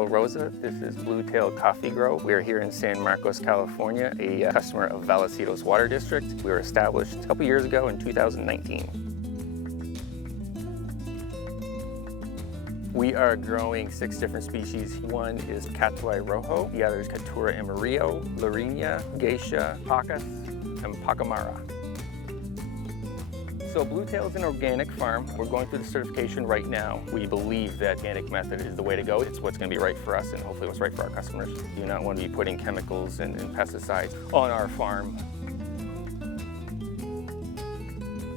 Sal Rosa. This is Bluetail Coffee Grow. We are here in San Marcos, California, a customer of Vallecitos Water District. We were established a couple years ago in 2019. We are growing 6 different species. One is Catuai Rojo, the other is Caturra Amarillo, Larinia, Geisha, Pacas, and Pacamara. So Bluetail is an organic farm. We're going through the certification right now. We believe that organic method is the way to go. It's what's going to be right for us and hopefully what's right for our customers. You do not want to be putting chemicals and pesticides on our farm.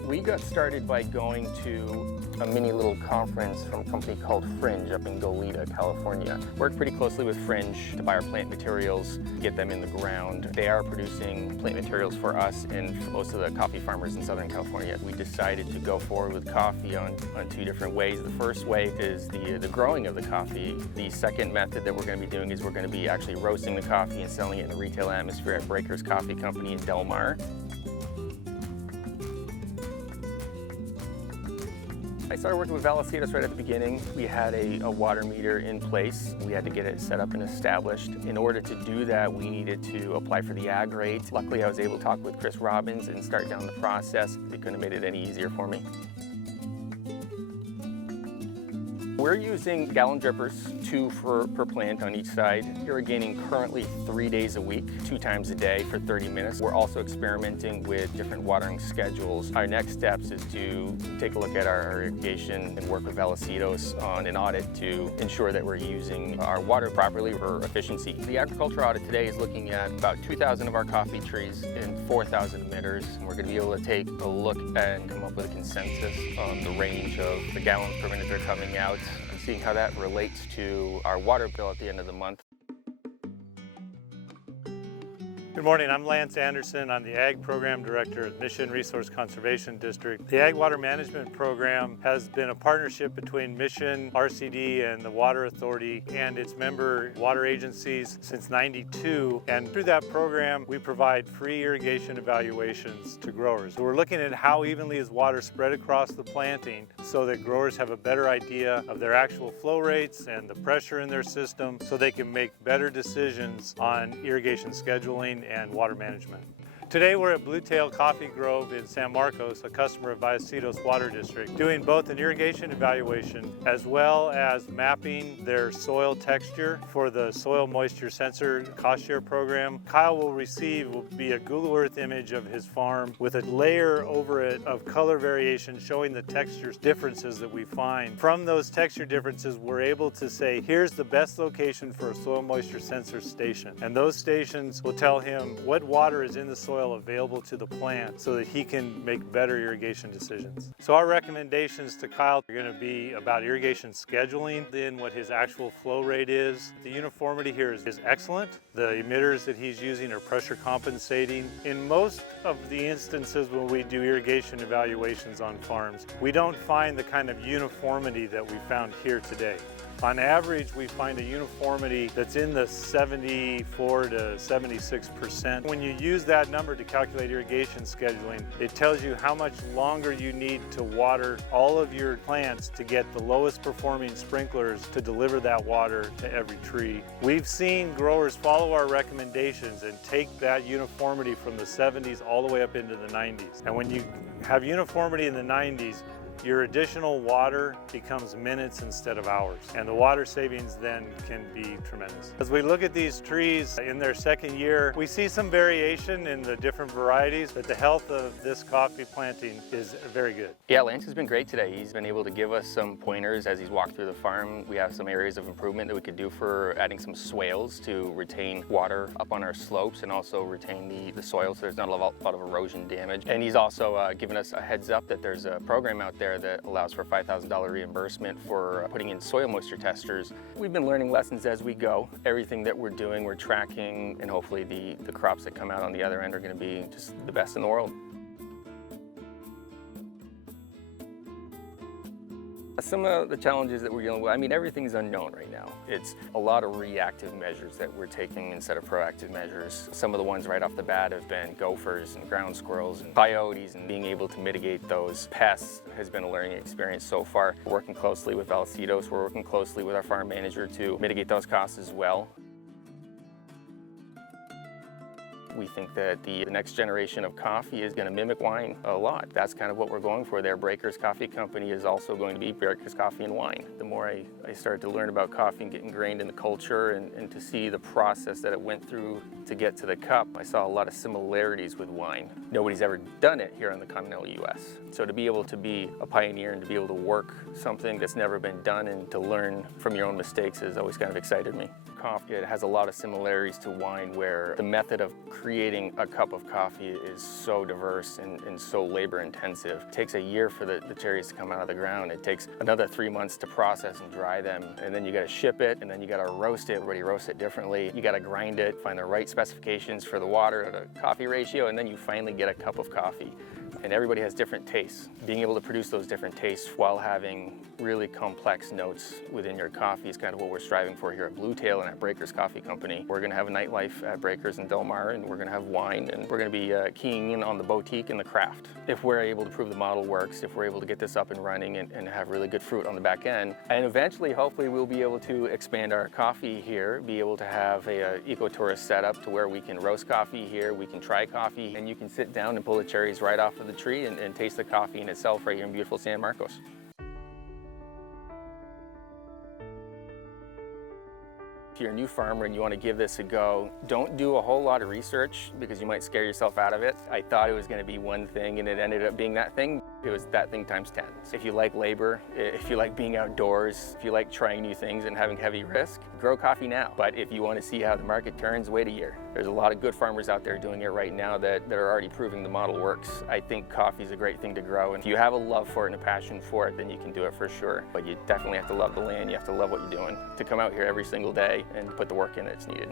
We got started by going to a mini little conference from a company called Fringe up in Goleta, California. Worked pretty closely with Fringe to buy our plant materials, get them in the ground. They are producing plant materials for us and for most of the coffee farmers in Southern California. We decided to go forward with coffee on 2 different ways. The first way is the growing of the coffee. The second method that we're going to be doing is we're going to be actually roasting the coffee and selling it in the retail atmosphere at Breakers Coffee Company in Del Mar. I started working with Vallecitos right at the beginning. We had a water meter in place. We had to get it set up and established. In order to do that, we needed to apply for the ag rate. Luckily, I was able to talk with Chris Robbins and start down the process. They couldn't have made it any easier for me. We're using gallon drippers, 2 per plant on each side. Irrigating currently 3 days a week, 2 times a day for 30 minutes. We're also experimenting with different watering schedules. Our next steps is to take a look at our irrigation and work with Vallecitos on an audit to ensure that we're using our water properly for efficiency. The agriculture audit today is looking at about 2,000 of our coffee trees and 4,000 emitters. And we're going to be able to take a look and come up with a consensus on the range of the gallons per minute that are coming out, and seeing how that relates to our water bill at the end of the month. Good morning, I'm Lance Anderson. I'm the Ag Program Director at Mission Resource Conservation District. The Ag Water Management Program has been a partnership between Mission, RCD, and the Water Authority and its member water agencies since '92. And through that program, we provide free irrigation evaluations to growers. We're looking at how evenly is water spread across the planting so that growers have a better idea of their actual flow rates and the pressure in their system so they can make better decisions on irrigation scheduling and water management. Today we're at Bluetail Coffee Grove in San Marcos, a customer of Vallecitos Water District, doing both an irrigation evaluation as well as mapping their soil texture for the soil moisture sensor cost share program. Kyle will be a Google Earth image of his farm with a layer over it of color variation showing the texture differences that we find. From those texture differences, we're able to say, here's the best location for a soil moisture sensor station. And those stations will tell him what water is in the soil available to the plant so that he can make better irrigation decisions. So our recommendations to Kyle are going to be about irrigation scheduling, then what his actual flow rate is. The uniformity here is excellent. The emitters that he's using are pressure compensating. In most of the instances when we do irrigation evaluations on farms, we don't find the kind of uniformity that we found here today. On average, we find a uniformity that's in the 74 to 76%. When you use that number to calculate irrigation scheduling, it tells you how much longer you need to water all of your plants to get the lowest performing sprinklers to deliver that water to every tree. We've seen growers follow our recommendations and take that uniformity from the 70s all the way up into the 90s. And when you have uniformity in the 90s, your additional water becomes minutes instead of hours, and the water savings then can be tremendous. As we look at these trees in their second year, we see some variation in the different varieties, but the health of this coffee planting is very good. Yeah, Lance has been great today. He's been able to give us some pointers as he's walked through the farm. We have some areas of improvement that we could do for adding some swales to retain water up on our slopes and also retain the soil so there's not a lot of erosion damage. And he's also given us a heads up that there's a program out there that allows for $5,000 reimbursement for putting in soil moisture testers. We've been learning lessons as we go. Everything that we're doing, we're tracking, and hopefully the crops that come out on the other end are going to be just the best in the world. Some of the challenges that we're dealing with, I mean, everything's unknown right now. It's a lot of reactive measures that we're taking instead of proactive measures. Some of the ones right off the bat have been gophers and ground squirrels and coyotes, and being able to mitigate those pests has been a learning experience so far. We're working closely with Vallecitos, we're working closely with our farm manager to mitigate those costs as well. We think that the next generation of coffee is going to mimic wine a lot. That's kind of what we're going for there. Breakers Coffee Company is also going to be Breakers Coffee and Wine. The more I started to learn about coffee and get ingrained in the culture and to see the process that it went through to get to the cup, I saw a lot of similarities with wine. Nobody's ever done it here in the continental US. So to be able to be a pioneer and to be able to work something that's never been done and to learn from your own mistakes has always kind of excited me. Coffee, it has a lot of similarities to wine, where the method of creating a cup of coffee is so diverse and so labor intensive. It takes a year for the cherries to come out of the ground. It takes another 3 months to process and dry them. And then you gotta ship it, and then you gotta roast it. Everybody roasts it differently. You gotta grind it, find the right specifications for the water to coffee ratio, and then you finally get a cup of coffee. And everybody has different tastes. Being able to produce those different tastes while having really complex notes within your coffee is kind of what we're striving for here at Blue Tail and at Breakers Coffee Company. We're gonna have a nightlife at Breakers in Del Mar, and we're gonna have wine, and we're gonna be keying in on the boutique and the craft. If we're able to prove the model works, if we're able to get this up and running and have really good fruit on the back end, and eventually, hopefully, we'll be able to expand our coffee here, be able to have a ecotourist setup to where we can roast coffee here, we can try coffee, and you can sit down and pull the cherries right off of the tree and taste the coffee in itself right here in beautiful San Marcos. If you're a new farmer and you want to give this a go, don't do a whole lot of research because you might scare yourself out of it. I thought it was going to be one thing and it ended up being that thing. It was that thing times 10. So if you like labor, if you like being outdoors, if you like trying new things and having heavy risk, grow coffee now. But if you want to see how the market turns, wait a year. There's a lot of good farmers out there doing it right now that are already proving the model works. I think coffee is a great thing to grow, and if you have a love for it and a passion for it, then you can do it for sure. But you definitely have to love the land, you have to love what you're doing to come out here every single day and put the work in that's needed.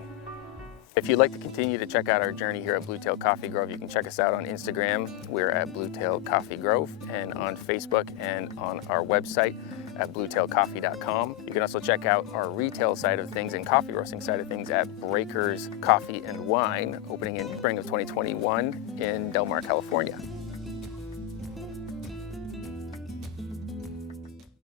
If you'd like to continue to check out our journey here at Blue Tail Coffee Grove, you can check us out on Instagram. We're at Blue Tail Coffee Grove, and on Facebook and on our website at bluetailcoffee.com. You can also check out our retail side of things and coffee roasting side of things at Breakers Coffee and Wine, opening in spring of 2021 in Del Mar, California.